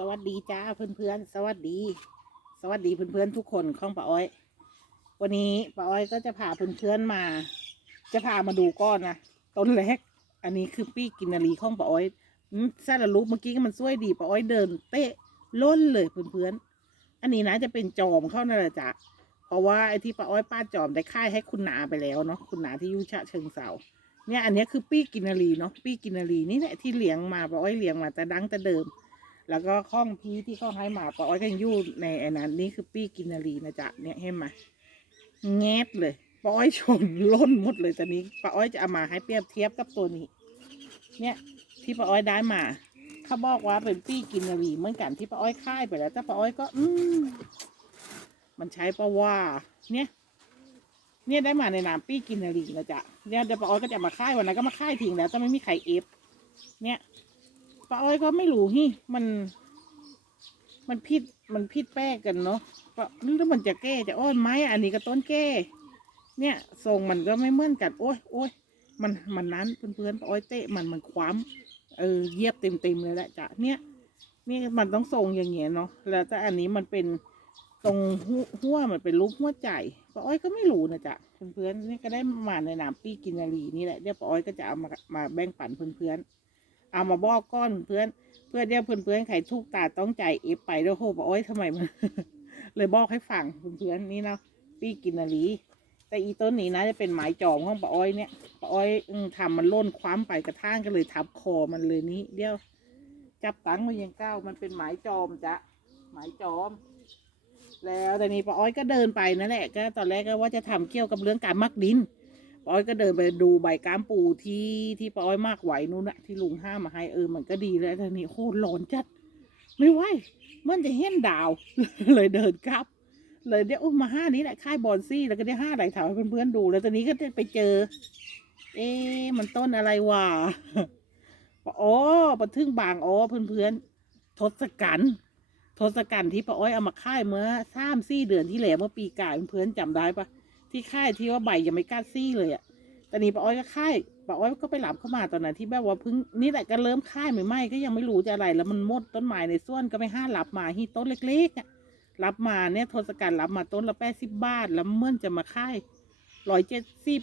สวัสดีจ้าเพื่อนๆ สวัสดี สวัสดีเพื่อนๆทุกคนของป้าอ้อย วันนี้ป้าอ้อยก็จะพาเพื่อนๆมา จะพามาดูก้อนนะต้นแรก อันนี้คือปี้กินนารีของป้าอ้อยอืมซาลาลูกเมื่อกี้มันสวยดีป้าอ้อยเดิน เตะล้นเลยเพื่อนๆ อันนี้นะจะเป็นจอมเข้านั่นแหละจ้ะเพราะว่าไอ้ที่ป้าอ้อยป้าจอมได้ค่ายให้คุณนาไปแล้วเนาะคุณนาที่ยุชะเชิงเสาเนี่ยอันนี้คือปี้กินนารีเนาะปี้กินนารีนี่แหละที่เลี้ยงมาป้าอ้อยเลี้ยงมาแต่ดั้งแต่เดิม แล้วก็ข้องพีที่เขาให้มาป้าอ้อยก็ยังอยู่ในไอ้นั้นนี่คือปี้กินารีนะจ๊ะเนี่ยเห็นไหมแงดเลยป้าอ้อยชนล้นหมดเลยตอนนี้ป้าอ้อยจะเอามาให้เปรียบเทียบกับตัวนี้ เนี่ยที่ป้าอ้อยได้มาเขาบอกว่าเป็นปี้กินารีเหมือนกันที่ป้าอ้อยค่ายไปแล้ว แต่ป้าอ้อยก็ อืมมันใช้ปะว่า เนี่ย เนี่ยได้มาในนามปี้กินารีนะจ๊ะเนี่ยเดี๋ยวป้าอ้อยก็จะมาค่ายวันนั้นก็มาค่ายทิ้งแล้วแต่ไม่มีใครเอฟเนี่ย ป้าอ้อยก็ไม่รู้ฮิมัน มันพิษมันพิษแป้กันเนาะป้าหรือมันจะแก้จะอ้อนไหมอันนี้ก็ต้นแก้ เนี่ยทรงมันก็ไม่เหมือนกันโอ้ยโอ้ยมันมันนั้นเพื่อนๆป้าอ้อยเตะมันมันคว้ำเออเยียบเต็มเต็มเลยแหละจ้ะเนี่ยนี่มันต้องทรงอย่างเงี้ยเนาะแล้วแต่อันนี้มันเป็นตรงหัวหัวมันเป็นรูปหัวใจป้าอ้อยก็ไม่รู้นะจ๊ะเพื่อนๆนี่ก็ได้มาในนามปีกินนารีนี่แหละเดี๋ยวป้าอ้อยก็จะเอามามาแบ่งปันเพื่อนๆ เอามาบอกก้อนเพื่อนเพื่อนเดี๋ยวเพื่อนเพื่อนๆใครทุกตาต้องใจเอฟไปแล้วโหบอกโอ้ยทำไมมันเลยบอกให้ฟังเพื่อนเพื่อนๆนี่เนาะปีกินนารีแต่อีต้นนี้นะจะเป็นไม้จอมของป้าอ้อยเนี่ยป้าอ้อยอืมทำมันล่นคว้ำไปกระท่างก็เลยทับคอมันเลยนี้เดี๋ยวจับตังไว้ยังก้าวมันเป็นไม้จอมจ้ะไม้จอม แล้วแต่นี้ป้าอ้อยก็เดินไปนั่นแหละก็ตอนแรกก็ว่าจะทำเกี่ยวกับเรื่องการมักดิน ป้อยก็เดินไปดูใบก้ามปูที่ที่ป้อยมากไหวนู่นนะที่ลุงห้ามมาให้เออมันก็ดีแล้วแต่นี่โคตรร้อนจัด ไม่ไหวมันจะเห็นดาว เลยเดินกลับ เลยเดี๋ยวมาห้านี้แหละค่ายบอลซี่แล้วก็ได้ห้าไหลถามให้เพื่อนๆดู แล้วตอนนี้ก็จะไปเจอ เอ๊ะมันต้นอะไรวะอ๋อปะทึ่งบางอ๋อเพื่อนๆทศกัณฐ์ทศกัณฐ์ที่ป้าอ้อยเอามาค่ายเมื่อสามสี่เดือนที่แล้วเมื่อปีกายเพื่อนๆจำได้ปะที่ค่ายที่ว่าใบยังไม่กล้าซี่เลยอะะตอนนี้ป้าอ้อยก็ค่ายป้าอ้อยก็ไปหลับเข้ามาตอนนั้นที่แบบว่าเพิ่งนี่แหละก็เริ่มค่ายใหม่ๆก็ยังไม่รู้จะอะไร แล้วมันมดต้นไม้ในส่วนก็ไม่ห้ารับมาที่ต้นเล็กๆอะรับมาเนี่ยทศกัณฐ์รับมาต้นละแปดสิบบาท แล้วเมื่อจะมาค่ายร้อยเจ็ดสิบ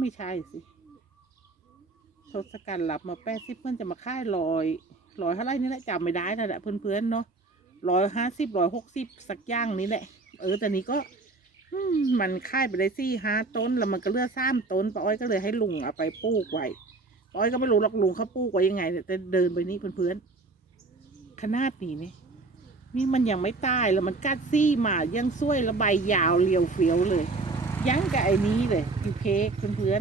ไม่ใช่สิทศกัณฐ์รับมาแปดสิบเมื่อนจะมาค่ายร้อยร้อยเท่าไรนี่แหละจำไม่ได้นะแหละเพื่อนๆเนาะร้อยห้าสิบร้อยหกสิบสักอย่างนี้แหละ เออแต่นี้ก็ มันค่ายไปได้สี่ห้าต้น แล้วมันก็เลือกสามต้นป้าอ้อยก็เลยให้ลุงเอาไปปลูกไว้ป้าอ้อยก็ไม่รู้หรอกลุงเขาปลูกไว้ยังไงแต่เดินไปนี่เพื่อนๆขนาดนี้นี่นี่มันยังไม่ตายแล้วมันกัดซี่มายังสวยแล้วใบยาวเรียวเฟียวเลย ยังกับไอ้นี้เลยอยู่เค้กเพื่อน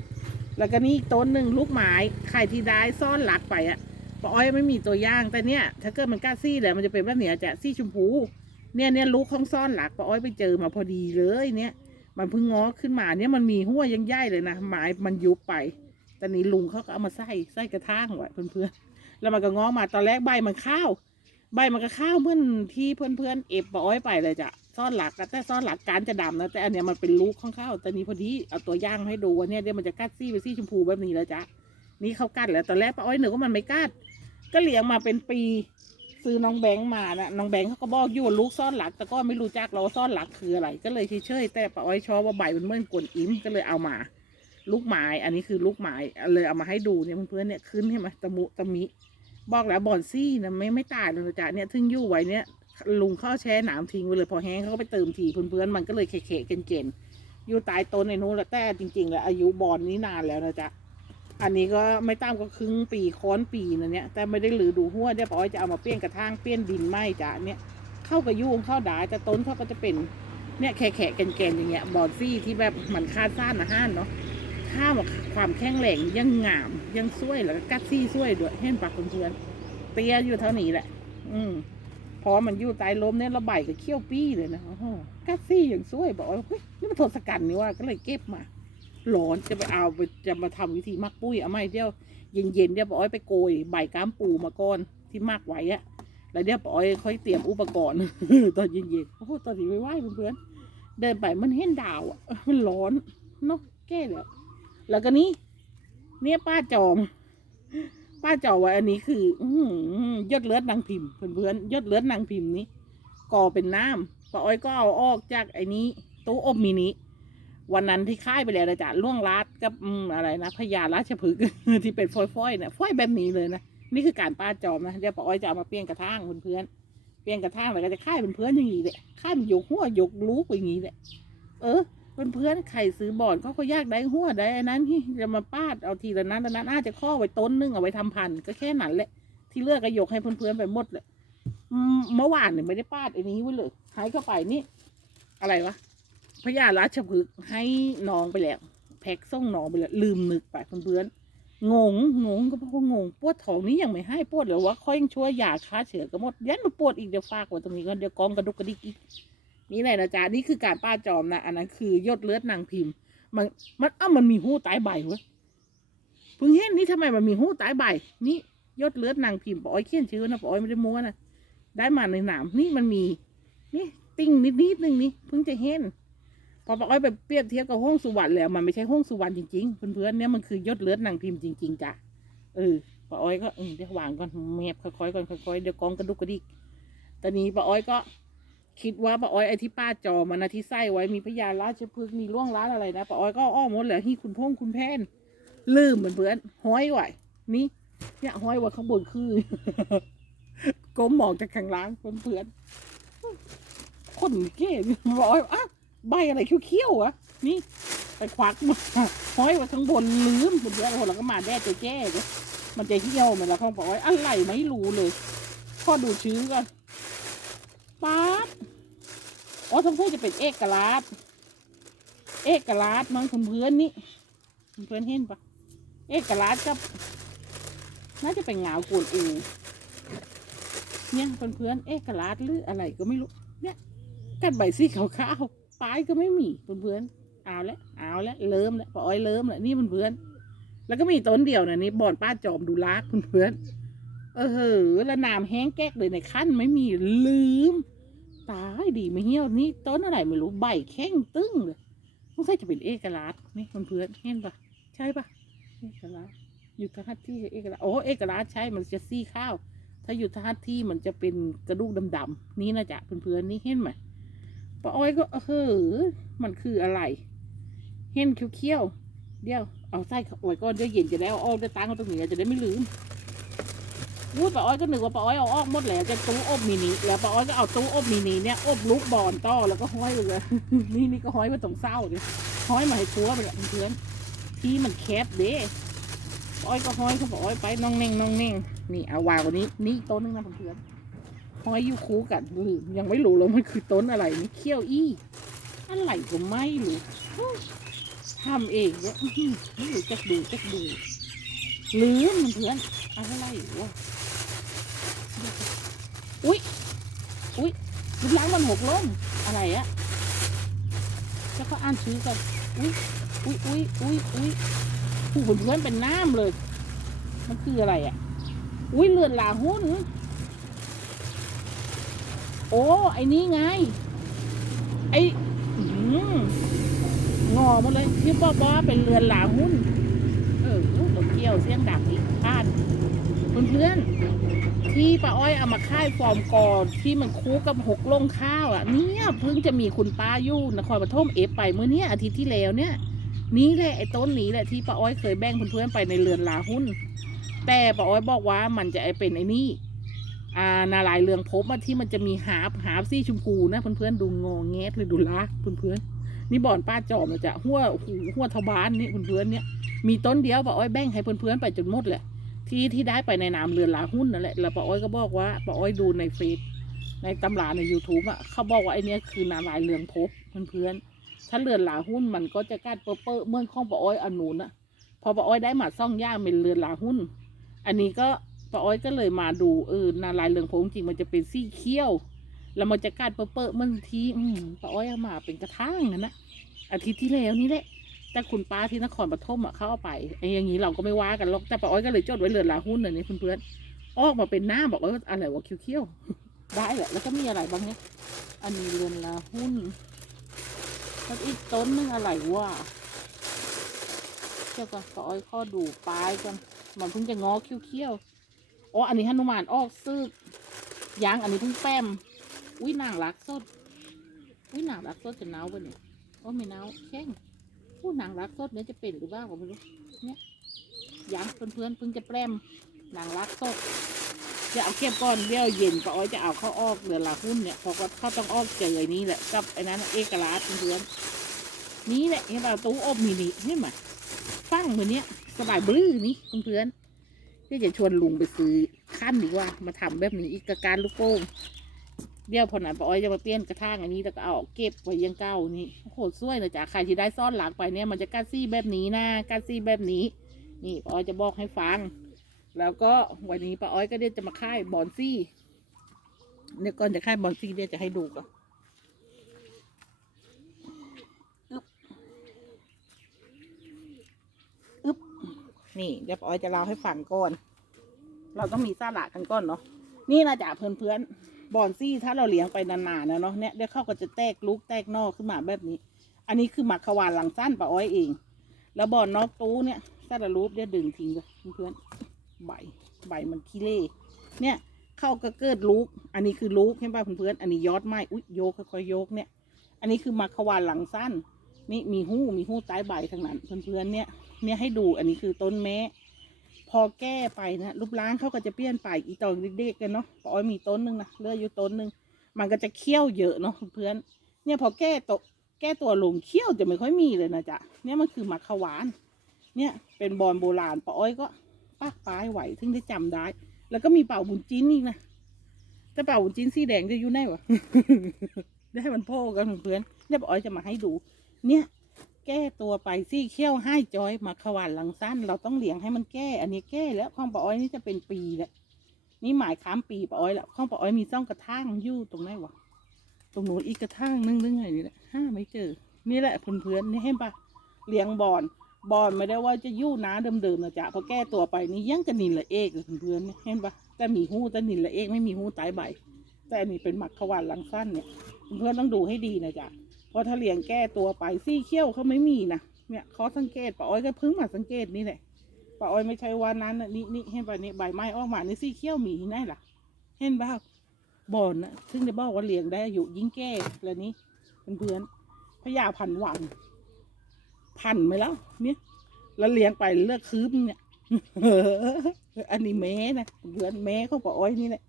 ๆแล้วก็นี่อีกต้นหนึ่งลูกไม้ใครที่ได้ซ่อนหลักไปอะป้าอ้อยไม่มีตัวย่างแต่เนี่ย ถ้าเกิดมันกัดซี่แหละมันจะเป็นแบบเนี้ยจะซี่ชมพู เนี่ยเนี่ยลูกของซ่อนหลักป้าอ้อยไปเจอมาพอดีเลยเนี่ย มันเพิ่งงอขึ้นมาเนี่ยมันมีหัวยังใหญ่เลยนะไม้มันยุบไปตอนนี้ลุงเขาก็เอามาใส่ใส่กระถางไว้เพื่อนๆแล้วมันก็งอมาตอนแรกใบมันข้าว ใบมันก็ข้าวเหมื่อนที่เพื่อนๆเอฟป้าอ้อยไปเลยจ้ะซ่อนหลักแต่ซ่อนหลักการจะดำนะแต่อันเนี้ยมันเป็นลูกของข้าวตอนนี้พอดีเอาตัวย่างให้ดูว่าเนี่ยเดี๋ยวมันจะกัดซี่ไปซี่ชมพูแบบนี้แล้วจ้ะนี่เขากัดแล้วตอนแรกป้าอ้อยหนึ่งว่ามันไม่กัด ก็เลี้ยงมาเป็นปี ซื้อน้องแบงค์มานะน้องแบงค์เขาก็บอกอยู่ลูกซ่อนหลัก แต่ก็ไม่รู้จักเราซ่อนหลักคืออะไร ก็เลยเฉยๆแต่ป้าอ้อยชอบว่าใบมันเหมือนกวนอิมก็เลยเอามา ลูกไม้อันนี้คือลูกไม้เลยเอามาให้ดูเนี่ยเพื่อนๆเนี่ยขึ้นให้มตะมุตะมิ บอกแล้วบอนซี่นะไม่ไม่ตายเลยนะจ๊ะเนี่ยถึงอยู่ไว้เนี่ยลุงเข้าแช่หนามทิ้งไว้เลยพอแห้งเขาก็ไปเติมทีเพื่อนๆมันก็เลยเขะๆเกณฑ์ๆอยู่ตายต้นในนู้นแหละแต่จริงๆ แล้วอายุบอนนี้นานแล้วนะจ๊ะ อันนี้ก็ไม่ตามก็ครึ่งปีค้อนปีนะเนี่ยแต่ไม่ได้หรือดูหัวเดี๋ยวป้าอ้อยจะเอามาเปี้ยนกระทางเปี้ยนดินไหมจ้ะเนี่ยเข้ากับยุ่งเข้าดายแต่ต้นเขาก็จะเป็นเนี่ยแขะๆแกนๆอย่างเงี้ยบอนซี่ที่แบบมันคาดซ่านอาหารเนาะถ้าว่าความแข็งแรงยังงามยังสวยแล้วก็กัดซี่สวยด้วยเห็นปากเพื่อนเตี้ยอยู่เท่านี้แหละ อืมพอมันอยู่ใต้ลมเนี่ยระบายกับเขี้ยวปี้เลยนะกัดซี่อย่างสวยบอกว่าเฮ้ยนี่มันทศกัณฐ์นี่ว่าก็เลยเก็บมา ร้อนจะไปเอาไปจะมาทำวิธีมักปุ้ยเอาไม่เดี๋ยวเย็นๆเดี๋ยวป้าอ้อยไปโกยใบก้ามปูมาก่อนที่มักไว้อะแล้วเดี๋ยวป้าอ้อยค่อยเตรียมอุปกรณ์ตอนเย็นๆโอ้ตอนนี้ไม่ไหวเพื่อนๆเดินไปมันเห็นดาวอะมันร้อนเนาะแก้แล้วแล้วก็นี้เนี่ยป้าจอม ป้าเจาไว้อันนี้คือ อืยอดเลือดนางพิมพ์เพื่อนๆยอดเลือดนางพิมพ์นี้ก่อเป็นน้ำป้าอ้อยก็เอาออกจากไอ้นี้ตู้อบมินิ วันนั้นที่ค่ายไปแล้วนะจ๊ะล่วงลัดกับอืมอะไรนะพญาราชพฤกษ์ที่เป็นฟอยๆเนี่ยฟอยแบบนี้เลยนะนี่คือการป้าจอมนะเดี๋ยวป้าอ้อยจะเอามาเปลี่ยนกระทั่งเพื่อนเปลี่ยนกระทั่งแล้วก็จะค่ายเป็นเพื่อนอย่างนี้แหละค่ายมันยกหัวยกลูกไปอย่างนี้แหละเออเป็นเพื่อนใครซื้อบอนเขาก็อยากได้หัวได้อันนั้นที่จะมาปาดเอาทีละนั้นละนั้นอาจจะข้อไว้ต้นนึงเอาไว้ทำพันก็แค่นั้นแหละ ที่เลือกก็ยกให้เพื่อนๆไปหมดเลยเมื่อวานเนี่ยไม่ได้ปาดไอ้นี้ไว้เลยหายเข้าไปนี่ อะไรวะ พญาราชพฤกษ์ให้น้องไปแล้ว แพ็กส่งน้องไปแล้ว ลืมนึกไปเพื่อนๆงงงงก็เพราะว่างงปวดท้องนี้ยังไม่ให้ปวดหรือวะค่อยยังช่วยยาฆ่าเชื้อก็หมดยันมาปวดอีกเดี๋ยวฝากไว้ตรงนี้ก็เดี๋ยวกองกระดุกกระดิกอีกนี่แหละนะจ๊ะนี่คือการป้าจอมนะอันนั้นคือยอดเลือดนางพิมพ์ มันมันอ้ามันมีหูตายใบเว้ยเพิ่งเห็นนี่ทำไมมันมีหูตายใบนี่ยอดเลือดนางพิมพ์ปอ้อยเขียนชื่อนะปอ้อยไม่ได้มัวนะได้มาในหนามนี่มันมี นี่ ติ้งนิดนิดนึงนี่เพิ่งจะเห็น พอปออ้อยไปเปรียบเทียบกับห้องสุวรรณแล้วมันไม่ใช่ห้องสุวรรณจริงๆเพื่อนๆเนี่ยมันคือยอดเลือดนางพิมพ์จริงๆจ้ะเออปออ้อยก็เออเดี๋ยววางก่อนแมบค่อยๆก่อนค่อยๆเดี๋ยวกองกระดุกกระดิกตอนนี้ปออ้อยก็คิดว่าป้าอ้อยไอ้ที่ป้าจอมันนะที่ไส้ไว้มีพญาราชพฤกษ์มีล่วงล้านอะไรนะป้าอ้อยก็อ้อมหมดแล้วที่คุณพงคุณแพนลืมเหมือนเพื่อนห้อยไว้นี่เนี่ยห้อยไว้ข้างบนคือก้มมองจากข้างล่างเพื่อนๆคนเก๋นี่ป้าอ้อยอะ ใบอะไรเขี้ยวๆอะนี่ไปควักมาห้อยไว้ข้างบนลืมเพื่อนเพื่อนแล้วก็มาแด้เจ๊แจ้เนี่ยมันจะเหี่ยวเหมือนละข้างป้าอ้อยอะไรไม่รู้เลยข้อดูชื้อก่อนป๊าดอ๋อทั้งคู่จะเป็นเอกลาดเอกลาดมั้งคุณเพื่อนนี่คุณเพื่อนเห็นปะเอกลาดกับน่าจะเป็นเงากวนอูเนี่ยเพื่อนเพื่อนเอกลาดหรืออะไรก็ไม่รู้ เนี่ยกัดใบสีขาวๆ ปลายก็ไม่มีเพื่อนเพื่อนๆเอาล้วเอาล้วเริ่มล้วปออ้อยเริ่มล้วนี่เพื่อนเพื่อนๆแล้วก็มีต้นเดียวนะนี่บ่อนป้าจอมดูลากเพื่อนเพื่อนๆเออเหอแล้วน้ำแห้งแก๊กเลยในขั้นไม่มีลืม ตายดีไม่เหี่ยวนี่ต้นอะไรไม่รู้ใบแข้งตึ้งเลยไม่ใช่จะเป็นเอกลักษณ์นี่เพื่อนๆเห็นปะใช่ปะเอกลักษณ์อยู่ทหัตที่เอกลักษณ์โอ้เอกลักษณ์ใช่มันจะซี่ข้าว ถ้าอยู่ทหัตที่มันจะเป็นกระดูกดำๆนี่นะจ๊ะเพื่อนๆนี่เห็นไหม ป้าอ้อยก็เออเหอมันคืออะไร เห็นเขียวๆเดี๋ยว เอาไส้อาไว้ก่อนเดี๋ยวเย็นจะได้เอาออกได้ตั้งเอาตรงนี้จะได้ไม่ลืมวูดป้าอ้อยก็นึกว่าป้าอ้อยเอาออกหมดแล้วจะตู้อบมินิแล้วป้าอ้อยก็เอาตู้อบมินิเนี่ยอบลูกบอลต่อแล้วก็ห้อยเลยนี่นี่ก็ห้อยมาตรงเศร้าเนี่ยห้อยมาให้ครัวไปเลยเพื่อนที่มันแคบเด้ปอ้อยก็ห้อยเขาป้าอ้อยไปน้องเน่งน้องเน่งนี่เอาวางวันนี้นี่โต้นนึงนะเพื่อน ห้อยอยู่คู่กันยังไม่รู้เลยมันคือต้นอะไรนี่เขี้ยวอี้อะไรก็ไม่รู้ทำเองเนี่ยไม่รู้จักดูจักดูลืมเพื่อนอะไรวะอุ้ยอุ้ยลูกล้างมันหกล้มอะไรอะแล้วก็อ่านชื่อกันอุ้ยอุ้ยอุ้ยอุ้ยอุ้ยผู้เพื่อนเป็นน้ำเลย มันคืออะไรอะอุ้ยเลือนลาหุ้น โอ้ไอ้นี่ไง ไอ้อื้อหืองอหมาเลยที่บอกว่าเป็นเรือนหลาหุ้น เออเราเกี่ยวเสียงดังอีกพลาดเพื่อนๆที่ป้าอ้อยเอามาค่ายฟอร์มก่อนที่มันคู่กับหกลงข้าวอะ เนี่ยเพิ่งจะมีคุณป้าอยู่นครปฐมเอฟไปเมื่อเนี้ยอาทิตย์ที่แล้วเนี่ย นี่แหละไอ้ต้นนี้แหละที่ป้าอ้อยเคยแบ่งเพื่อนๆไปในเรือนลาหุ้น แต่ป้าอ้อยบอกว่ามันจะไอเป็นไอ้นี่ อ่านาลายเรืองพบอะที่มันจะมีหาบหาบซี่ชมพูนะเพื่อนๆดูงอแงดเลยดูลากเพื่อนๆนี่บ่อนป้าจอมจะหัวหูหัวทบานนี่เพื่อนๆเนี่ยมีต้นเดียวป้าอ้อยแบ่งให้เพื่อนๆไปจนหมดแหละที่ที่ได้ไปในนามเรือนลาหุ้นนั่นแหละแล้วป้าอ้อยก็บอกว่าป้าอ้อยดูในเฟซในตำราใน youtube อะเขาบอกว่าไอเนี้ยคือนาลายเรืองภพเพื่อนๆถ้าเรือนลาหุ้นมันก็จะกัดเปอเปอร์เมื่อข้องป้าอ้อยอนนูนอะพอป้าอ้อยได้มาซ่องย่างเป็นเรือนลาหุ้น อันนี้ก็ ป้าอ้อยก็เลยมาดูเออนาลายเรืองภพจริงมันจะเป็นซี่เขี้ยว แล้วมันจะกัดเปอเปอร์เมื่อทีป้าอ้อยเอามาเป็นกระทั่งนั่นนะอาทิตย์ที่แล้วนี่แหละแต่คุณป้าที่นครปฐมอะเขาเอาไปไอ้อย่างนี้เราก็ไม่ว่ากันหรอกแต่ป้าอ้อยก็เลยจดไว้เรือนลาหุ้นอันนี้เพื่อนๆออกมาเป็นหน้าบอกว่าอะไรวะเคี้ยวๆได้แหละแล้วก็มีอะไรบ้างเนี่ยอันนี้เรือนลาหุ้นแล้วอีกต้นนึงอะไรวะเจ้าก่อนป้าอ้อยข้อดูปลายกันมันเพิ่งจะงอเขี้ยวๆ อ๋ออันนี้หนุมานออกซึกยางอันนี้เพิ่งแป้มอุ้ยนางรักสดอุ้ยนางรักสดจะหนาวปะเนี่ยโอ้ไม่หนาวแข้งผู้นางรักสดเนี่ยจะเป็นหรือบ้าก็ไม่รู้เนี่ยยางเพื่อนๆเพิ่งจะแป้มนางรักสดจะเอาเก็บก่อนเดี๋ยวเย็นป้าอ้อยจะเอาเข้าออกเดือนละหุ้นเนี่ยพราะว่าเขาต้องออกเจอไอ้นี้แหละกับไอ้นั้นเอกลักษณ์เพื่อนนี่แหละเห็นป่ะตู้อบมินิเห็นไหมฟังมือเนี้ยสบายบลื้อนี่เพื่อนๆ ที่จะชวนลุงไปซื้อขั้นดีกว่า มาทำแบบนี้อีกกับการลูกโป่งเดี๋ยวพอหนันปาอ้อยจะมาเปลี่ยนกระถางอันนี้แล้วก็เอาเก็บไว้ยังเก้านี่โอ้โหสวยเลยจ้ะใครที่ได้ซ่อนหลักไปเนี่ยมันจะกัดซี่แบบนี้นะกัดซี่แบบนี้ นี่ป้าอ้อยจะบอกให้ฟัง แล้วก็วันนี้ป้าอ้อยก็เดี๋ยวจะมาค่ายบอนซี่เนี่ยก่อนจะค่ายบอนซี่เดี๋ยวจะให้ดูก่อน นี่เดี๋ยวปออยจะเล่าให้ฟังก่อน เราต้องมีสาระกันก่อนเนาะนี่นะจ๊ะเพื่อนเพื่อนบอนซี่ถ้าเราเลี้ยงไปนานๆนะเนาะเนี่ยเดี๋ยวเขาก็จะแตกลูกแตกนอกขึ้นมาแบบนี้ อันนี้คือหมักขวานหลังสั้นปาอ้อยเอง แล้วบอนนอกตู้เนี่ยถ้ารารูปเดี๋ยวดึงทิ้งไปเพื่อนใบใบมันขี้เล่เนี่ยเข้าก็เกิดลูก อันนี้คือลูกใช่ป่ะเพื่อนๆอันนี้ยอดไม้อุ๊ยโยกค่อยๆโยกเนี่ย อันนี้คือหมักขวานหลังสั้น นี่มีหู้มีหู้ใต้ใบทั้งนั้นเพื่อนๆเนี่ย เนี่ยให้ดูอันนี้คือต้นแม้ พอแก้ไปนะรูปร่างเขาก็จะเปลี่ยนไปอีตอนเด็กๆกันเนาะปอ้อยมีต้นหนึ่งนะเลืออยู่ต้นหนึ่งมันก็จะเคี้ยวเยอะเนาะเพื่อนเนี่ยพอแก้ตัวแก้ตัวลงเคี้ยวจะไม่ค่อยมีเลยนะจ๊ะเนี่ยมันคือมักขวาน เนี่ยเป็นบอลโบราณปอ้อยก็ปักปลายไหวถึงได้จำได้ แล้วก็มีเป่าบุญจิ้นอีกนะแต่เป่าบุญจิ้นสีแดงจะอยู่ไหนวะได้มันโพกันเพื่อนเนี่ยปอ้อยจะมาให้ดู เนี่ย แก้ตัวไปซี่เขี้ยวให้จอยมาขวานหลังสั้น เราต้องเลี้ยงให้มันแก้ อันนี้แก้แล้วข้องปะอ้อยนี่จะเป็นปีแล้วนี่หมายค้ามปีปะอ้อยแล้วข้องปะอ้อยมีซ่องกระทั่งยู่ตรงไหนวะตรงนู้นอีกกระทั่งนึงนึงไงนี่แหละห้าไม่เจอ นี่แหละเพื่อนๆนี่เห็นปะเลี้ยงบอนบอนไม่ได้ว่าจะยู่น้าเดิมๆนะจ๊ะพอแก้ตัวไปนี่ยังกระนินละเอกเลยเพื่อนๆเนี่ยเห็นปะแต่มีหูแต่นินละเอกไม่มีหูตายใบแต่อันนี้เป็นหมักขวานหลังสั้นเนี่ยเพื่อนต้องดูให้ดีนะจ๊ะ พอถ้าเลี้ยงแก้ตัวไปซี่เขี้ยวเขาไม่มีนะเนี่ยเขาสังเกตป้าอ้อยก็เพิ่งมาสังเกตนี่แหละป้าอ้อยไม่ใช่วันนั้นนี่นี่เห็นป่ะนี่ใบไม้ออกมาในซี่เขี้ยวมีที่ไหนล่ะ เห็นบ้าบอนนะซึ่งได้บอกว่าเลี้ยงได้อายุยิ่งแก้แล้วนี้เพื่อนๆพญาพันธุ์หวังพันไหมแล้วเนี่ยแล้วเลี้ยงไปเลือกคืบเนี่ยอันนี้แม้นะเพื่อนแม้เขาป้าอ้อยนี่แหละ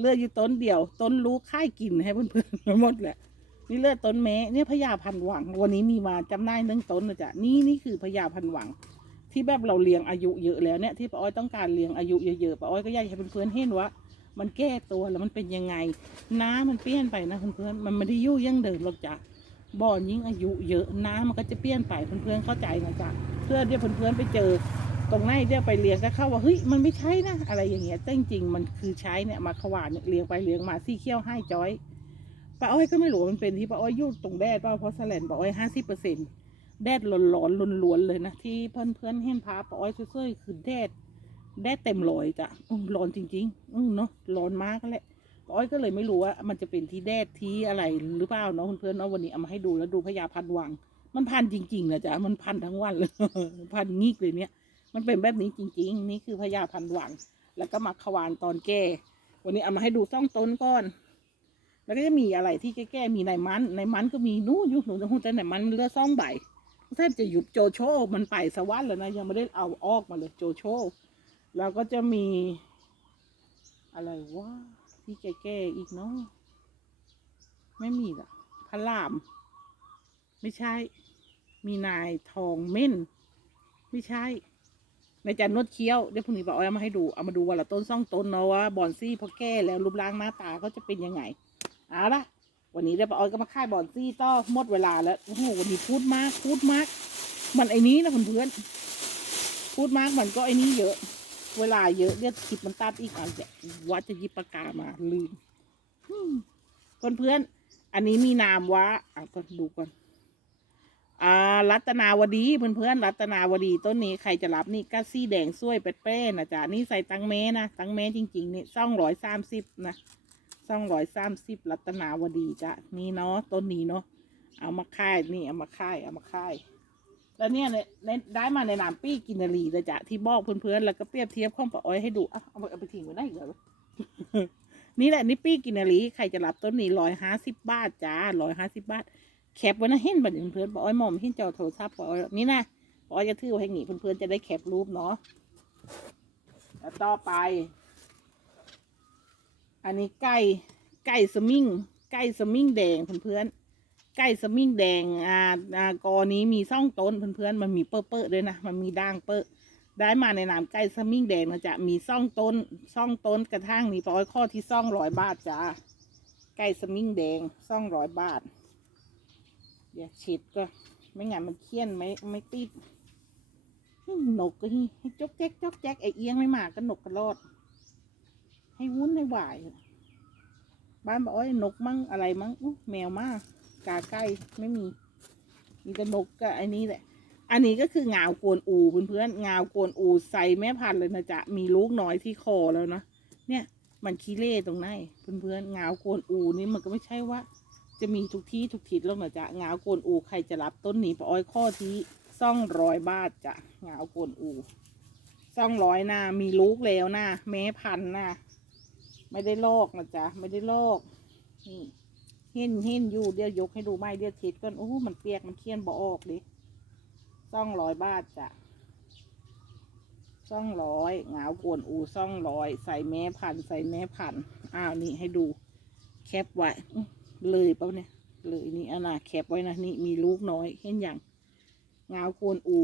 เลือกอยู่ต้นเดียว ต้นลูกค่ายกินให้เพื่อนๆหมดแหละ นี่เลือดต้นเมเนี่ยพญาพันหวังวันนี้มีมาจำหน่ายหนึ่งต้นนะจ๊ะนี่นี่คือพญาพันหวัง ที่แบบเราเลี้ยงอายุเยอะแล้วเนี่ยที่ป้าอ้อยต้องการเลี้ยงอายุเยอะๆป้าอ้อยก็อยากให้เพื่อนๆเห็นว่ามันแก้ตัวแล้วมันเป็นยังไง น้ำมันเปลี่ยนไปนะเพื่อนๆมันไม่ได้ยุ่ยั่งเดิมหรอกจ้ะบ่อนยิ่งอายุเยอะน้ำมันก็จะเปลี่ยนไปเพื่อนๆเข้าใจนะจ๊ะเพื่อเดี๋ยวเพื่อนๆไปเจอตรงไหนเดี๋ยวไปเลี้ยงก็เข้าว่าเฮ้ยมันไม่ใช่นะอะไรอย่างเงี้ยแต่จริงๆมันคือใช้เนี่ยมาขวานเลี้ยงไปเลี้ยงมาซี่เขี้ยวให้จอย ป้าอ้อยก็ไม่รู้ว่ามันเป็นที่ป้าอ้อยอยู่ตรงแดดป้าเพราะแสลนป้าอ้อยห้าสิบเปอร์เซ็นต์แดดร้อนๆล้วนๆเลยนะที่เพื่อนเพื่อนๆเห็นพาป้าอ้อยช่ยๆคือแดดแดดเต็มร้อยจ้ะร้อนจริงๆอือเนาะร้อนมากแหละป้าอ้อยก็เลยไม่รู้ว่า มันจะเป็นที่แดดที่อะไรหรือเปล่าเนาะเพื่อนๆเนาะวันนี้เอามาให้ดูแล้วดูพญาพันวัง มันพันจริงๆนะจ๊ะมันพันทั้งวันเลยพันงีกเลยเนี่ย มันเป็นแบบนี้จริง ๆ นี่คือพญาพันวัง แล้วก็มาขวานตอนแก่วันนี้เอามาให้ดูซ่องต้นก่อน แล้วก็จะมีอะไรที่แก้ๆมีในมันในมันก็มีนู้นอยู่หนูจะหูแต่ในมันมันเลือดซ่องใบแทบจะหยุดโจโฉมันไปสวรรค์แล้วนะยังไม่ได้เอาออกมาเลยโจโฉแล้วก็จะมี อะไรวะที่แก้ๆอีกเนาะไม่มีละพระราม ไม่ใช่ มีนายทองเม่น ไม่ใช่ ในจานนวดเคี้ยวเดี๋ยวพรุ่งนี้ป้าอ้อยเอามาให้ดูเอามาดูว่าละต้นซ่องต้นเนาะว่าบอนซี่พอแก้แล้วรูปร่างหน้าตาเขาจะเป็นยังไง เอาละวันนี้เดี๋ยวป้าออยก็มาค่ายบอนซี่ต่อหมดเวลาแล้วโอ้โหวันนี้พูดมากพูดมาก มันไอ้นี้นะเพื่อนๆพูดมากมันก็ไอ้นี้เยอะ เวลาเยอะเรียกคลิปมันตัดอีกอันจะวัดจะยิบปากกามาลืมเพื่อนเพื่อนอันนี้มีนามว่าอะก็ดูก่อนอ่ารัตนาวดีเพื่อนเพื่อนรัตนาวดีต้นนี้ใครจะรับนี่ก็ซี่แดงสวยเป็ดเป้นะจ๊ะนี่ใส่ตังเมนะตังเมจริงๆนี่ซ่องร้อยสามสิบนะ สองร้อยสามสิบรัตนาวดีจ้ะนี่เนาะต้นนี้เนาะเอามาค่ายนี่เอามาค่ายเอามาค่าย แล้วเนี่ยในได้มาในนามปี้กินนารีเลยจ้ะที่บอกเพื่อนๆแล้วก็เปรียบเทียบข้องปะอ้อยให้ดูเอาไปเอาไปทิ้งไว้ได้อีกเหรอนี่แหละนี่ปี้กินนารีใครจะรับต้นนี้ร้อยห้าสิบบาทจ้าร้อยห้าสิบบาทแคปไว้นะเห็นบัดนี้เพื่อนๆปะอ้อยมอมเห็นเจ้าโทรศัพท์ปะอ้อยนี่นะปะอ้อยจะถือไว้ให้หนีเพื่อนๆจะได้แคปรูปเนาะแล้วต่อไป อันนี้ไก่ไก่สมิงไก่สมิงแดงเพื่อนๆไก่สมิงแดงอ่าอ่ากอนี้มีซ่องต้นเพื่อนๆมันมีเปอร์เปอร์ด้วยนะมันมีด่างเปอร์ได้มาในนามไก่สมิงแดงนะจ๊ะมีซ่องต้นซ่องต้นกระทั่งนี้ปอยข้อที่ซ่องร้อยบาทจ้าไก่สมิงแดงซ่องร้อยบาทเดี๋ยวฉีดก็ไม่งั้นมันเคี้ยนไม่ไม่ติดอื้อนกก็ให้จกแจ๊กจกแจ๊กไอเอียงไม่มาก็นกกระรอด ให้วุ้นให้หวาย บ้านบอกว่านกมั่งอะไรมั่งแมวมากกาไก่ไม่มี มีแต่นกกับไอ้นี้แหละ อันนี้ก็คืองาวกวนอูเพื่อนๆงาวกวนอูใส่แม่พันธุ์เลยนะจ๊ะมีลูกน้อยที่คอแล้วนะเนี่ย มันขี้เล่ตรงไหนเพื่อนๆงาวกวนอูนี่มันก็ไม่ใช่ว่า จะมีทุกที่ทุกทิศแล้วนะจ๊ะงาวกวนอูใครจะรับต้นนี้ปะอ้อยข้อที่ซ่องร้อยบาทจ้ะงาวกวนอูซ่องร้อยหน้ามีลูกแล้วนะแม่พันธุ์นะ ไม่ได้ลอกนะจ๊ะไม่ได้ลอกนี่เห็นเห็นอยู่เดี๋ยวยกให้ดูไม่เดี๋ยวเช็ดก่อนโอ้มันเปียกมันเคี้ยนบ่ออกดิซ่องร้อยบาทจ้ะซ่องร้อยเหงากวนอูซ่องร้อยใส่แม่พันใส่แม่พันอ้าวนี่ให้ดู แคปไว้เลยเปล่าเนี่ยเลยนี่อันน่ะแคปไว้นะนี่มีลูกน้อยเห็นอย่างเหงากวนอู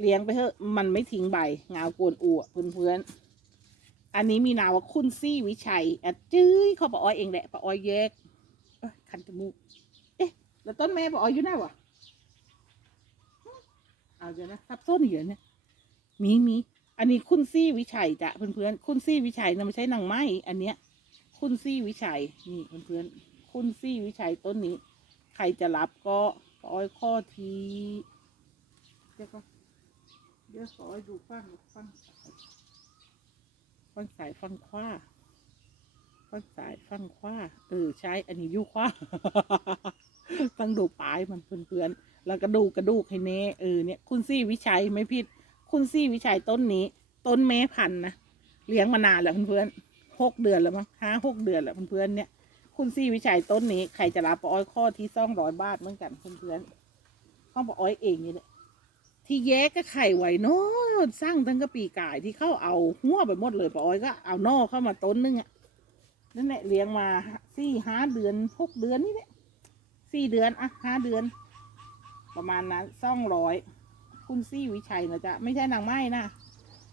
เลี้ยงไปเถอะมันไม่ทิ้งใบเหงากวนอูอะเพื่อนๆ อันนี้มีนามว่าคุณซี่วิชัยอะจื้อเขาปะอ้อยเองแหละปะอ้อยแยกคันจมูกเอ๊ะแล้วต้นแม่ปะอ้อยอยู่ไหนวะเอาเดี๋ยวนะซับซ้อนอีกเหรอเนี่ยมีมีอันนี้คุณซี่วิชัยจ้ะเพื่อนๆคุณซี่วิชัยนะไม่ใช่นางไม้อันเนี้ย คุณซี่วิชัยนี่เพื่อนๆคุณซี่วิชัยต้นนี้ ใครจะรับก็ปะอ้อยข้อทีเดี๋ยวก็เดี๋ยวขอให้ดูฟังฟัง ฟังสายฟังคว้าฟังสายฟังคว้าเออใช่อันนี้อยุคว้าฟังดูปลายมันเพื่อนๆแล้วกระดูกกระดูกให้เน่เออเนี่ยคุณซี่วิชัยไม่ผิด คุณซี่วิชัยต้นนี้ ต้นแม่พันนะเลี้ยงมานานแล้วเพื่อนๆหกเดือนแล้วมั้งห้าหกเดือนแล้วเพื่อนๆเนี่ย คุณซี่วิชัยต้นนี้ใครจะรับปออ้อยข้อที่ซ่องร้อยบาทเหมือนกันเพื่อนๆข้องปออ้อยเองนี่แหละ ที่แย้ก็ไข่ไหวเนาะสร้างทั้งกะปีกายที่เข้าเอาหัวไปหมดเลยปอ้อยก็เอานอกเข้ามาต้นนึงอะนั่นแหละเลี้ยงมาสี่ห้าเดือนหกเดือนนี่แหละสี่เดือนอะห้าเดือน ประมาณนั้นซ่องร้อยคุณซี่วิชัยนะจ๊ะไม่ใช่นางไม้นะ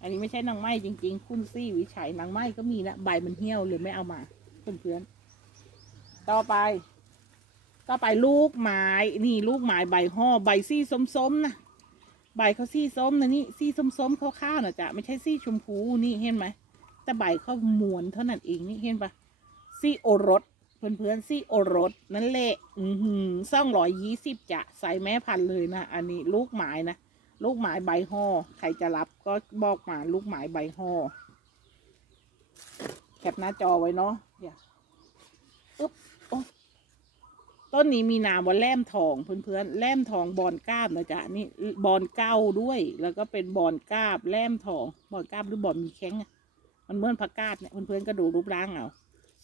อันนี้ไม่ใช่นางไม้จริง ๆ คุณซี่วิชัยนางไม้ก็มีนะใบมันเหี่ยวเลยไม่เอามาเพื่อนๆต่อไป ต่อไปลูกไม้นี่ลูกไม้ใบห่อใบซี่ส้มๆนะ ใบเขาสีส้มนะนี่สีส้มๆขาวๆนะจ๊ะไม่ใช่สีชมพูนี่เห็นไหมแต่ใบเขามวนเท่านั้นเองนี่เห็นปะสีโอรสเพื่อนๆสีโอรสนั่นแหละอือหือซ่องร้อยยี่สิบจะใส่แม่พันเลยนะ อันนี้ลูกไม้นะ ลูกไม้ใบห่อใครจะรับก็บอกมาลูกไม้ใบห่อแคปหน้าจอไว้เนาะอย่าอึ๊บ ต้นนี้มีนามว่าแล่มทองเพื่อนๆแล่มทองบอนก้าบนะจ๊ะนี่บอนเก้าด้วย แล้วก็เป็นบอนก้าบแล่มทองบอนก้าบหรือบอนมีแข้งอะมันเหมือนผักกาดเนี่ยเพื่อนๆก็ดูรูปร่างเอา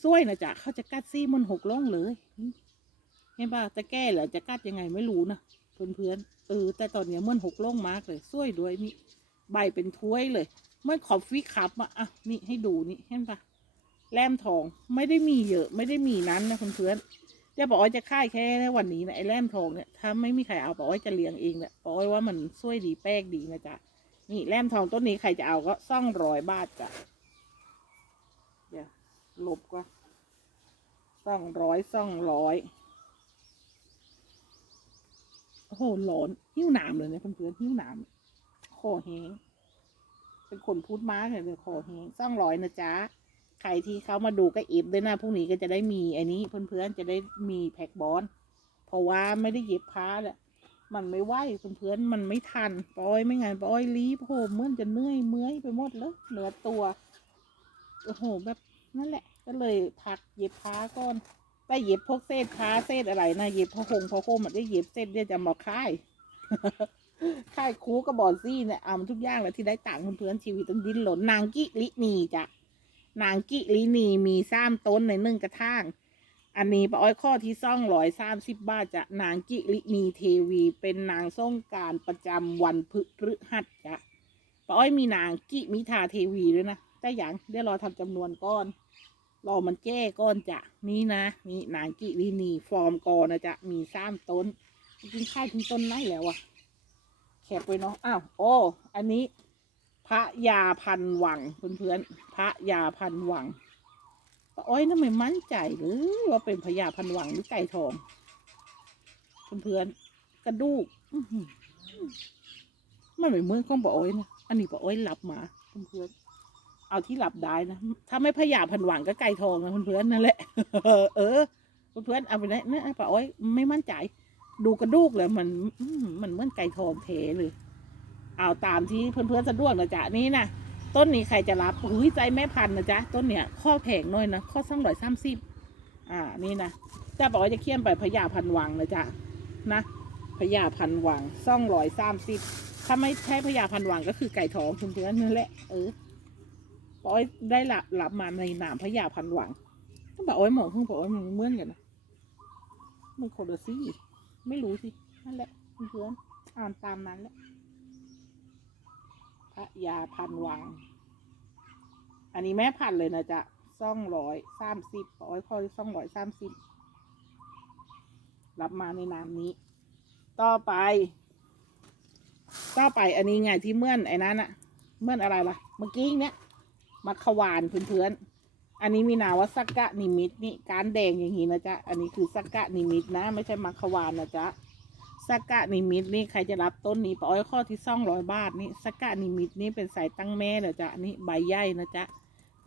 สวยนะจ๊ะเขาจะกัดซี่มันหกล่องเลยเห็นป่ะจะแก้เหรอจะกัดยังไงไม่รู้นะเพื่อนๆเออแต่ตอนเนี้ยมันหกล่องมากเลยสวยด้วยนี่ใบเป็นถ้วยเลยเมื่อนขอบฟิคับอะอะนี่ให้ดูนี่เห็นป่ะแล่มทองไม่ได้มีเยอะไม่ได้มีนั้นนะเพื่อนๆ จะบอกว่าจะค่ายแค่วันนี้นะไอ้แรมทองเนี่ยถ้าไม่มีใครเอาบอกว่าจะเลี้ยงเองแหละบอกว่ามันช่วยดีแป้กดีนะจ๊ะนี่แรมทองต้นนี้ใครจะเอาก็ซ่องร้อยบาทจ้ะเดี๋ยวลบก็ซ่องร้อยซ่องร้อยโอ้โหร้อนหิ้วหนามเลยเนี่ยเพื่อนๆหิ้วหนามคอแห้งเป็นคนพูดมากเลยเนี่ยคอแห้งซ่องร้อยนะจ๊ะ ใครที่เขามาดูก็เอฟด้วยนะพรุ่งนี้ก็จะได้มีอ้นี้เพื่อนๆจะได้มีแพ็กบอลเพราะว่าไม่ได้เย็บผ้าแหละมันไม่ไหวเพื่อนๆมันไม่ทันปอยไม่งั้นปอยรีบโหเมื่อนจะเหนื่อยเมื่อยไปหมดเลยเหนือตัวโอ้โหแบบนั่นแหละ ก็เลยพักเย็บผ้าก่อนแต่เย็บพวกเศษผ้าเศษอะไรนะเย็บผ้าหงผ้าห่มอะได้เย็บเสร็จเดี๋ยวจะมาค่ายค่ายคูกับบอลซี่เนี่ยเอามันทุกอย่างแหละที่ได้ต่างเพื่อนๆชีวิตต้องดิ้นหลนนางกิลินีจ้ะ นางกิลินีมีซ้ำต้นในหนึ่งกระถาง อันนี้ป้าอ้อยข้อที่ซ่องร้อยสามสิบบาทจะนางกิลินีเทวี เป็นนางส่งการประจำวันพฤหัสจะป้าอ้อยมีนางกิมิทาเทวีด้วยนะแต่ยังเดี๋ยวรอทำจำนวนก้อนรอมันแก้ก้อนจะนี่นะนี่นางกิลินีฟอร์มกอนะจะมีสามต้นจริงๆค่ายถึงต้นไหนแล้วอะแคบไปเนาะอ้าวโอ้อันนี้ ระยาพันวังเพื่อนๆพระยาพันวังป้าอ้อยนั่นไม่มั่นใจหรือว่าเป็นพญาพันวังหรือไก่ทองเพื่อนๆกระดูกอื้อหือมันไม่เหมือนของป้าอ้อยนะอันนี้ป้าอ้อยหลับมาเพื่อนๆเอาที่หลับได้นะถ้าไม่พญาพันวังก็ไก่ทองนะเพื่อนๆนั่นแหละเออเพื่อนๆเอาไปเลยนะป้าอ้อยไม่มั่นใจ ดูกระดูกเลยมันมันเหมือนไก่ทองเทเลย เอาตามที่เพื่อนๆสะดวกนะจ๊ะนี่นะต้นนี้ใครจะรับอุ้ยใจแม่พันธุ์นะจ๊ะต้นเนี้ยข้อแผงน่อยนะข้อสองร้อยสามสิบอ่านี่นะจ้าบอกว่าจะเคี่ยนไปพญาพันวังนะจ๊ะนะพญาพันวังสองร้อยสามสิบถ้าไม่ใช่พญาพันวังก็คือไก่ทองเพื่อนๆนั่นแหละเออปอยได้หลับหลับมาในนามพญาพันวังก็บอกโอ้ยหมอเพิ่งบอกว่ามันเมื่อนกันนะมันคนละซี่ไม่รู้สินั่นแหละเพื่อนๆอ่านตามนั้นแหละ พระยาพันวัง อันนี้แม่พันเลยนะจ๊ะซ่องร้อยสามสิบร้อยข้อซ่องร้อยสามสิบรับมาในนามนี้ ต่อไป ต่อไปอันนี้ไงที่เมื่อนไอ้นั้นอะเมื่อนอะไรล่ะ เมื่อกี้เนี้ยมัคควานเพื่อนๆ อันนี้มีนามว่าสักกะนิมิตนี่การแดงอย่างนี้นะจ๊ะ อันนี้คือสักกะนิมิตนะ ไม่ใช่มัคควานนะจ๊ะ สกกะนิมิตนี่ใครจะรับต้นนี้ป้าอ้อยข้อที่ซ่องร้อยบาทนี่สกกะนิมิตนี่เป็นสายตั้งแม่เหรอจ๊ะอันนี่ใบใหญ่นะจ๊ะ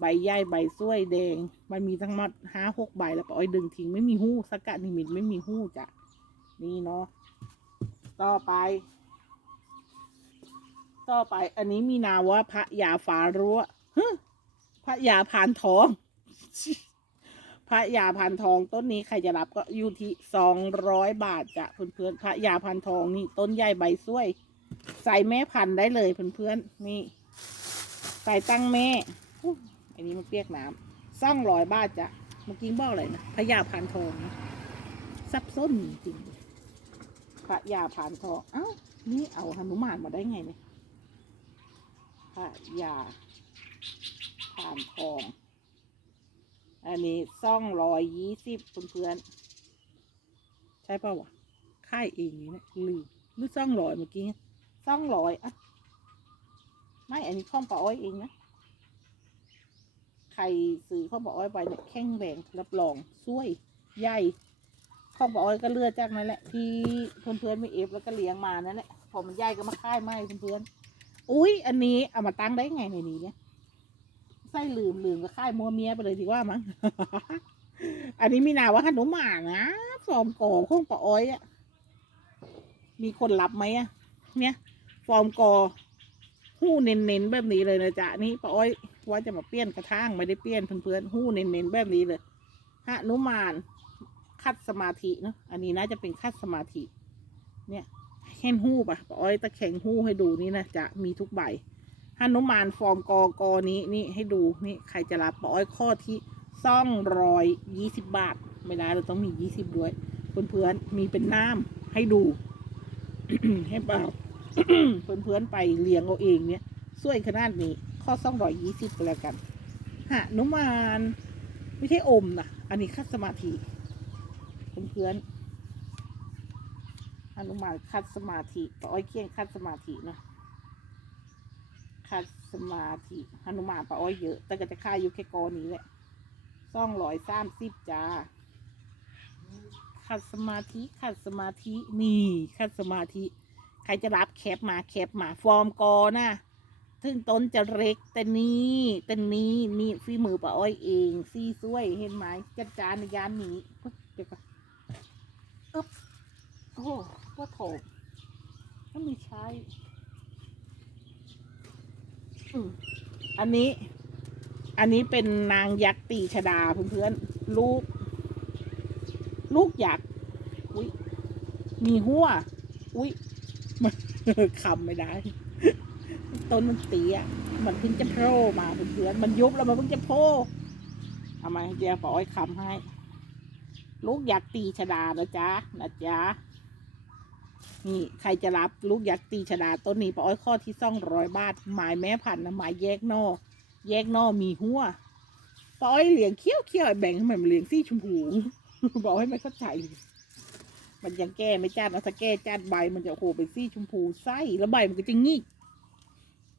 ใบใหญ่ใบส้วยแดง มันมีทั้งหมดห้าหกใบแล้วป้าอ้อยดึงทิ้งไม่มีหู้สกกะนิมิตไม่มีหู้จ้ะนี่เนาะต่อไป ต่อไป อันนี้มีนาว่าพระยาฟ้ารั้วพระยาพานทอง พระยาพันทองต้นนี้ใครจะรับก็อยู่ที่สองร้อยบาทจ้ะเพื่อนๆพระยาพันทองนี่ต้นใหญ่ใบสวย ใส่แม่พันได้เลยเพื่อนๆนี่ ใส่ตั้งแม่อันนี้มันเปียกน้ำสองร้อยบาทจ้ะเมื่อกี้บอกอะไรนะพระยาพันทองนะซับซ้อนจริงพระยาพันทองเอ้านี่เอาหนุมานมาได้ไงเนี่ยพระยาพันทอง อันนี้ซ่องร้อยยี่สิบเพื่อนๆใช่ป่าวะค่ายเองนี่นะลืมหรือซ่องร้อยเมื่อกี้ซ่องร้อยอะไม่อันนี้ข้องปลาอ้อยเองนะใครซื้อข้องปลาอ้อยไปเนี่ยแข็งแรงรับรองสวยใหญ่ข้องปลาอ้อยก็เลือดจากนั่นแหละ ที่เพื่อนๆไม่เอฟแล้วก็เลี้ยงมานั่นแหละพอมันใหญ่ก็มาค่ายไหมเพื่อนๆอุ้ยอันนี้เอามาตั้งได้ไงในนี้เนี่ย ส้ลืมลืมก็ค่ายมัวเมียไปเลยดีว่ามั้ง อันนี้มีนาว่าขนมหมานะฟอร์มกอข้องปะอ้อยอะมีคนรับไหมอะเนี่ย ฟอร์มกอหู้เน้นๆแบบนี้เลยนะจ๊ะนี่ปะอ้อยว่าจะมาเปลี่ยนกระถางไม่ได้เปลี่ยนเพื่อนๆหู้เน้นๆแบบนี้เลยฮะนุมานคัดสมาธิเนาะอันนี้น่าจะเป็นคัดสมาธิ เนี่ยเห็นหู้ปะปะอ้อยตะแข่งหู้ให้ดูนี่นะจะมีทุกใบ ฮนุมานฟอร์มกอกอนี้นี่ให้ดูนี่ใครจะรับปออ้อยข้อที่ซ่องร้อยยี่สิบบาทไม่ได้เราต้องมียี่สิบด้วยเพื่อนๆมีเป็นน้ำให้ดู ให้เปล่าเพื่อนๆไปเลี้ยงเอาเองเนี่ยสวยขนาดนี้ ข้อซ่องร้อยยี่สิบไปแล้วกันฮะนุมานไม่ใช่อมนะอันนี้คัดสมาธิเพื่อนๆฮนุมานคัดสมาธิปออ้อยเคียงคัดสมาธินะ คัดสมาธิหนุมานปะอ้อยเยอะ แต่ก็จะค่ายอยู่แค่กอนี้แหละซ่องร้อยสามสิบจ้าขัดสมาธิขัดสมาธินี่ขัดสมาธิ ใครจะรับแคปมาแคปมาฟอร์มกอนะถึงต้นจะเล็กแต่นี่แต่นี่นี่ฝีมือปะอ้อยเองซี่สวยเห็นไหมจัดจานในยานนี้เดี๋ยวก่อนอึ๊บโอ้ว่าโถมถ้าม่ใช่ อันนี้ อันนี้เป็นนางยักษ์ตีชดาเพื่อนๆลูก ลูกยักษ์อุ้ยมีหัว อุ้ยมันคำไม่ได้ ต้นมันตี้ยมันเพิ่งจะโผล่มาเพื่อนๆมันยุบแล้วมันเพิ่งจะโผล่ทำไมเดี๋ยวปอ้อยคำให้ ลูกยากษ์ตีชดานะจ๊ะนะจ๊ะ นี่ใครจะรับลูกยากษ์ตีชดาต้นนี้ปอ้อยข้อที่ซ่องร้อยบาทหมายแม่พันธุ์นะหมายแยกนอแยกนอมีหัวปอ้อยเหลียงเขี้ยวเขี้ยวแบ่งให้มันเหลียงซี่ชมพูบอกให้ไม่เข้าใจ มันยังแก้ไม่จ้าเอาถ้าแก้จ้าใบมันจะโอ้โหเป็นซี่ชมพูไส้แล้วใบมันก็จะงีก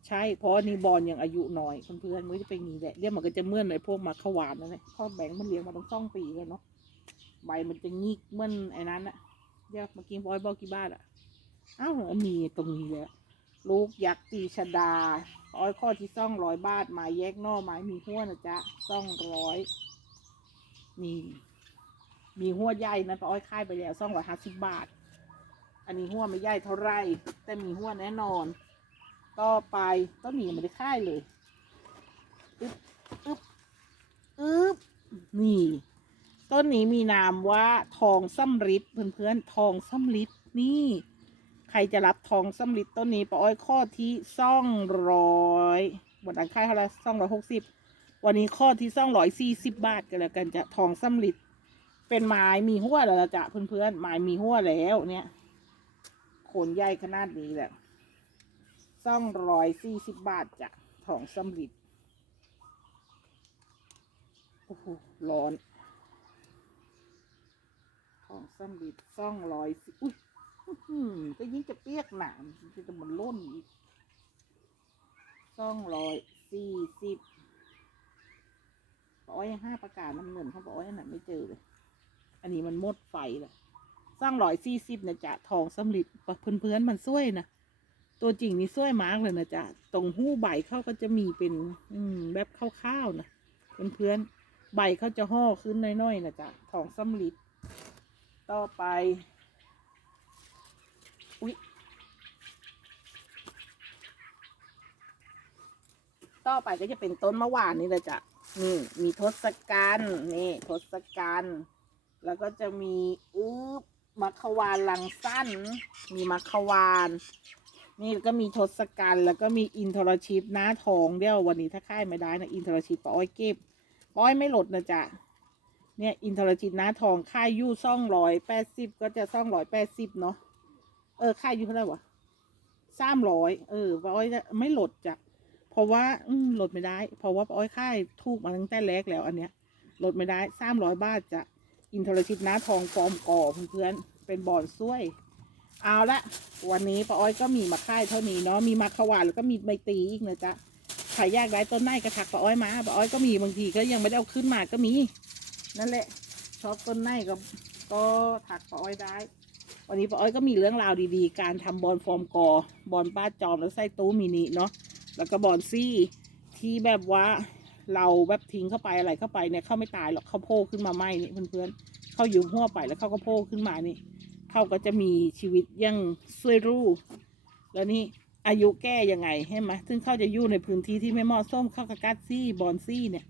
ใช่เพราะนี่บอลยังอายุน้อยเพื่อนๆมันจะเป็นอย่างนี้แหละเดี๋ยวมันก็จะเมื่อนในพวกมาขวานนั่นแหละข้อแบงค์มันเลี้ยงมาตั้งสองปีแล้วเนาะใบมันจะงีกเมื่อนไอ้นั้นอะเดี๋ยวเมื่อกี้บอยบอกกี่บ้านอะ อ้าวมีตรงนี้เลยลูกยักษ์ตีชดา อ้อยข้อที่ซ่องร้อยบาทหมายแยกนอกหมายมีหัวนะจ๊ะซ่องร้อยนี่มีหัวใหญ่นะป้าอ้อยค่ายไปแล้วสองร้อยห้าสิบบาท อันนี้หัวไม่ใหญ่เท่าไรแต่มีหัวแน่นอน ต่อไปต้นนี้ไม่ได้ค่ายเลยอึ๊บอึ๊บอึ๊บนี่ต้นนี้มีนามว่าทองซ้ำริดเพื่อนๆทองซ้ำริดนี่ ใครจะรับทองซ้ำริดต้นนี้ป้าอ้อยข้อที่ซ่องร้อยวันอันค่ายเท่าไหรซ่องร้อยหกสิบวันนี้ข้อที่ซ่องร้อยสี่สิบบาทกันแล้วกันจะทองซ้ำริดเป็นไม้มีหัวแล้วจ้ะเพื่อนๆไม้มีหัวแล้วเนี่ยโคนใหญ่ขนาดนี้แหละซ่องร้อยสี่สิบบาทจ้ะทองสำลิดโอ้โหร้อนทองสำลิดซ่องร้อยสิอุ้ย ก็ยิ่งจะเปียกหนามจะมันล้นอีกซ่องร้อยสี่สิบปอ้อยห้าประกาศน้ำเงินเขาบอกว่าน่ะไม่เจอเลย อันนี้มันหมดไฟแล้วสร้างร้อยสี่สิบนะจ๊ะทองสำลิดเพื่อนๆมันสวยนะตัวจริงนี่สวยมากเลยนะจ๊ะตรงหู้ใบเขาก็จะมีเป็น อืมแบบข้าวๆนะเพื่อนๆใบเขาจะห่อขึ้นน้อยๆนะจ๊ะทองสำลิดต่อไป อุ๊ยต่อไปก็จะเป็นต้นมะหวานนี่แหละจ้ะนี่มีทศกัณฐ์นี่ทศกัณฐ์แล้วก็จะมีอึบมัคควานลังสั้น มีมัคควานนี่ก็มีทศกัณฐ์แล้วก็มีอินทรชิตหน้าทองเดี๋ยววันนี้ถ้าค่ายไม่ได้นะอินทรชิตป้าอ้อยเก็บป้าอ้อยไม่หลดนะจ๊ะเนี่ยอินทรชิตหน้าทองค่ายยู่ซ่องร้อยแปดสิบก็จะซ่องร้อยแปดสิบเนาะ เออค่ายอยู่เท่าไหร่วะสามร้อยเออป้าอ้อยจะไม่หลดจ้ะเพราะว่าอืมลดไม่ได้ เพราะว่าป้าอ้อยค่ายถูกมาตั้งแต่แรกแล้วอันเนี้ยลดไม่ได้สามร้อยบาทจะอินทรชิตน้าทองฟอร์มก่อเพื่อนๆเป็นบอนซ้วย เอาละวันนี้ป้าอ้อยก็มีมาค่ายเท่านี้เนาะมีมาขวานแล้วก็มีใบตีอีกนะจ๊ะใครอยากได้ต้นไหนก็ทักป้าอ้อยมาป้าอ้อยก็มีบางทีก็ยังไม่ได้เอาขึ้นมาก็มี นั่นแหละชอบต้นไหนก็ก็ทักป้าอ้อยได้ วันนี้ป้าอ้อยก็มีเรื่องราวดีๆ การทำบอลฟอร์มกอบอลป้าจอมแล้วใส่ตู้มินิเนาะแล้วก็บอนซี่ที่แบบว่าเราแบบทิ้งเข้าไปอะไรเข้าไปเนี่ยเขาไม่ตายหรอกเขาโผล่ขึ้นมาไหมนี่เพื่อนๆเขาอยู่หัวไปแล้วเขาก็โผล่ขึ้นมานี่เขาก็จะมีชีวิตยังซวยรู้แล้วนี่อายุแก้ยังไงใช่ไหมซึ่งเขาจะอยู่ในพื้นที่ที่ไม่เหมาะสมเข้ากับกัดซี่บอนซี่เนี่ย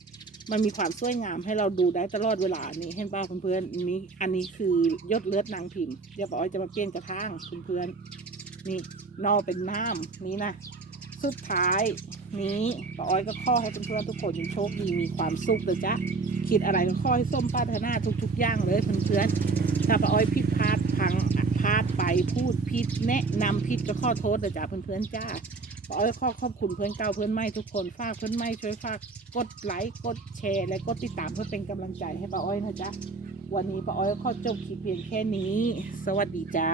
มันมีความสวยงามให้เราดูได้ตลอดเวลานี่เห็นป่ะเพื่อนๆอันนี้อันนี้คือยศเลือดนางพิมพ์เดี๋ยวป้าอ้อยจะมาเปลี่ยนกระถางเพื่อนๆนี่นอเป็นน้ำนี่นะสุดท้ายนี้ป้าอ้อยก็ข้อให้เพื่อนๆทุกคนโชคดีมีความสุขเลยจ้ะคิดอะไรก็ข้อให้ส้มปรารถนาทุกๆอย่างเลยเพื่อนๆถ้าป้าอ้อยผิดพลาดพังพลาดไปพูดผิดแนะนำผิดก็ข้อโทษเลยจ้ะเพื่อนๆจ้า เอ้อข้อขอบคุณเพื่อนเก่าเพื่อนใหม่ทุกคนฝากเพื่อนใหม่ช่วยฝากกดไลค์กดแชร์ และกดติดตามเพื่อเป็นกำลังใจให้ป้าอ้อยนะจ๊ะวันนี้ป้าอ้อยขอจบคลิปเพียงแค่นี้ สวัสดีจ้า